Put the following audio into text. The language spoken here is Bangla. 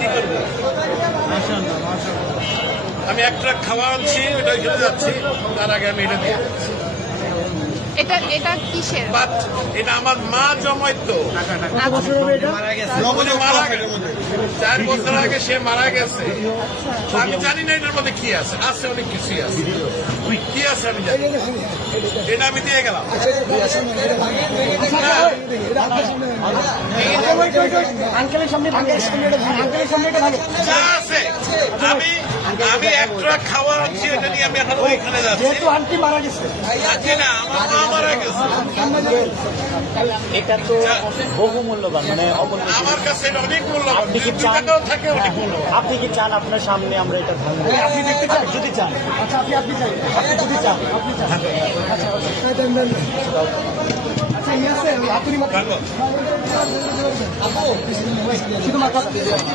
কি করবো? আমি এক ট্রাক খাওয়া আনছি, ওটা খেতে যাচ্ছি, তার আগে আমি এটা দিয়ে যাচ্ছি। এটা কিসের? এটা আমার মা জমাইতো, মারা গেছে 4 বছর আগে, সে মারা গেছে। আমি জানি না এটার মধ্যে কি আছে, আছে অনেক কিছুই আছে, কি আছে আমি জানি, এটা আমি দিয়ে গেলাম। যা আছে আমি এক ট্রাক খাওয়া আনছি, এটা নিয়ে আমি এখন ওইখানে যাচ্ছি। আন্টি মারা গেছে, না, আমার মা মারা গেছে। এটা তো বহু মূল্যবান, মানে আমার কাছে এটা অনেক মূল্যবান, আপনি কি 2 চান? টাকাও থাকে অনেক মূল্যবান। আপনি কি চান আপনার সামনে আমরা এটা ভাঙবো? আপনি দেখতে চান? যদি চান, আচ্ছা আপনি চাই, আপনি যদি চান, আপনি চান, আচ্ছা আচ্ছা ইয়ে আছে, আপনি ভালো। শুধু মাথা